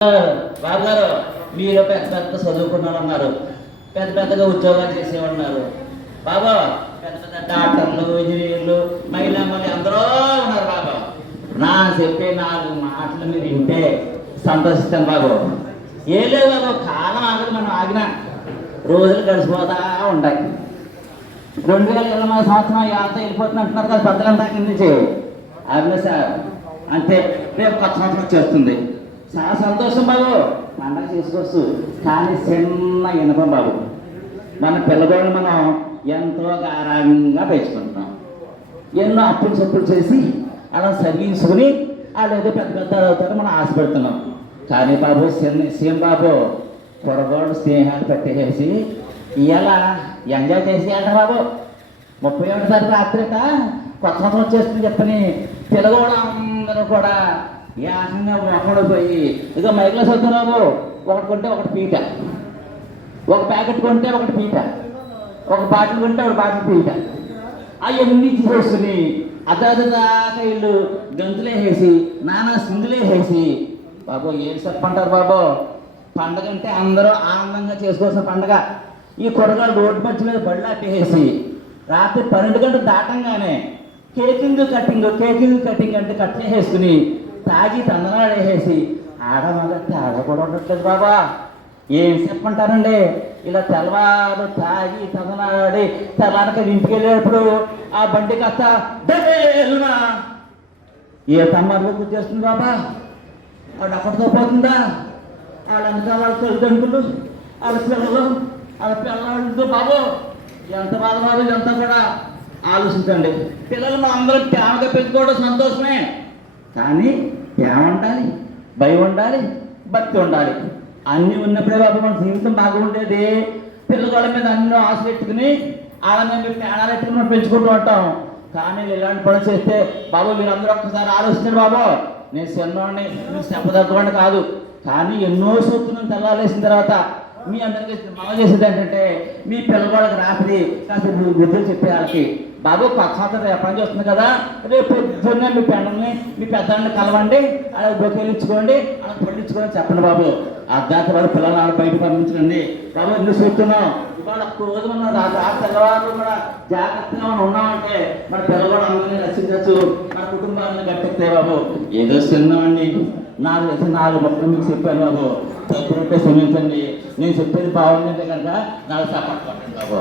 బాబు గారు మీరు పెద్ద పెద్ద చదువుకున్న ఉన్నారు పెద్ద పెద్దగా ఉద్యోగాలు చేసేవాళ్ళు ఉన్నారు బాబా పెద్ద పెద్ద డాక్టర్లు ఇంజనీర్లు మహిళమ్మలు అందరూ ఉన్నారు బాబా. నా చెప్పే నాలుగు మాటలు మీరు వింటే సంతోషిస్తాను బాబు. ఏ లేదు బాబు కాలం ఆగదు మనం ఆగినా. రోజులు గడిచిపోతా ఉంటాయి. రెండు వేల ఇరవై నాలుగు సంవత్సరం యాత్ర వెళ్ళిపోతుంది అంటున్నారు కదా పెద్దలంతా కింద నుంచి. అవును సార్. అంతే రేపు కొత్త సంవత్సరం వచ్చేస్తుంది. చాలా సంతోషం బాబు. పండగ చేసుకోవచ్చు. కానీ చిన్న ఇనపం బాబు. మన పిల్లగోళ్ళు మనం ఎంతో గారంగా పెంచుకుంటున్నాం. ఎన్నో అప్పులు చెప్పులు చేసి అలా చదివించుకుని వాళ్ళు ఏదో పెద్ద పెద్ద అవుతారో మనం ఆశపెడుతున్నాం. కానీ బాబు చిన్న సీఎం బాబు. పొరగోడు స్నేహాలు పెట్టేసి ఇలా ఎంజాయ్ చేసి అంట బాబు. ముప్పై ఒకటి తారీఖు రాత్రిట కొత్త సంవత్సరం వచ్చేస్తుంది చెప్పని పిల్లగోడు అందరూ కూడా ఏకంగా ఒకడు పోయి ఇక మైక్లో చదువుతున్నాము ఒకటి కొంటే ఒకటి పీట. ఒక ప్యాకెట్ కొంటే ఒకటి పీట. ఒక బాటిల్ కొంటే ఒక బాటిల్ పీట. అవన్నీ తీసుకొని అదాద దాకా వీళ్ళు గంతులేసేసి నానా సింగులేసేసి బాబు ఏం చెప్పంటారు బాబు? పండగ అంటే అందరూ ఆనందంగా చేసుకోవాల్సిన పండగ. ఈ కూరగాయలు రోడ్డు మధ్య మీద బళ్ళు అట్టేసి రాత్రి పన్నెండు గంటలు దాటంగానే కేకింగ్ కటింగ్ కేకింగ్ కటింగ్ అంటే కట్ చేసేసుకుని తాగి తందనాడేసేసి వేసేసి ఆడమగట్టి ఆడ కూడా ఉండట్లేదు బాబా. ఏం చెప్పంటారండి ఇలా తెల్లవారు తాగి తదనాడి తెల్లారక ఇంటికి వెళ్ళేటప్పుడు ఆ బండి కాస్త ఏ తమ్మారు గుర్తేస్తుంది బాబా? వాడు అక్కడితో పోతుందా? వాళ్ళంతా వాళ్ళ తల్లిదండ్రులు వాళ్ళ పిల్లలు వాళ్ళ పిల్లలు బాబు ఎంత బాధపడదు ఇదంతా కూడా? ఆలోచించండి. పిల్లలు మా అందరం ప్రేమగా పెంచుకోవడం సంతోషమే. కానీ ప్రేమ ఉండాలి భయం ఉండాలి భక్తి ఉండాలి. అన్నీ ఉన్నప్పుడే బాబు మన జీవితం బాగుండేది పిల్లల మీద అన్ని ఆశ పెట్టుకుని వాళ్ళ మీద ప్రాణాలు పెట్టుకుని పెంచుకుంటూ ఉంటాం. కానీ ఇలాంటి పని చేస్తే బాబు మీరందరూ ఒక్కసారి ఆలోచించారు బాబు. నేను చిన్నవాడిని మీకు చెప్పదగ్గవాడిని కాదు. కానీ ఎన్నో సూత్రం తెల్లాలేసిన తర్వాత మీ అందరికీ మనం చేసేది ఏంటంటే మీ పిల్లవాళ్ళకి రాత్రి కాస్త బుద్ధులు చెప్పే వాళ్ళకి బాబు కొత్త ఎప్పటి చేస్తుంది కదా రేపు పొద్దున్నే మీ పెండల్ని మీ పెద్దల్ని కలవండి అలా బొకేలు ఇచ్చుకోండి అలా పళ్ళు ఇచ్చుకోండి చెప్పండి బాబు. అర్ధాంత వారు పిల్లలు ఆడ బయట పంపించండి బాబు ఎందుకు చూస్తున్నాం ఇవాళ ఒక్క రోజు మనం రా- తెల్లవారు కూడా జాగ్రత్తగా మనం ఉన్నామంటే మన పిల్లవాడు అందరినీ రక్షించవచ్చు మన కుటుంబాలను గట్టెత్తే బాబు. ఏదో చిన్నామండి నాలుగు నాలుగు మొక్కలు మీకు చెప్పాను బాబు. తప్పుంటే క్షమించండి. నేను చెప్పేది బాగుందంటే కనుక నాకు సపోర్ట్ కొట్టండి బాబు.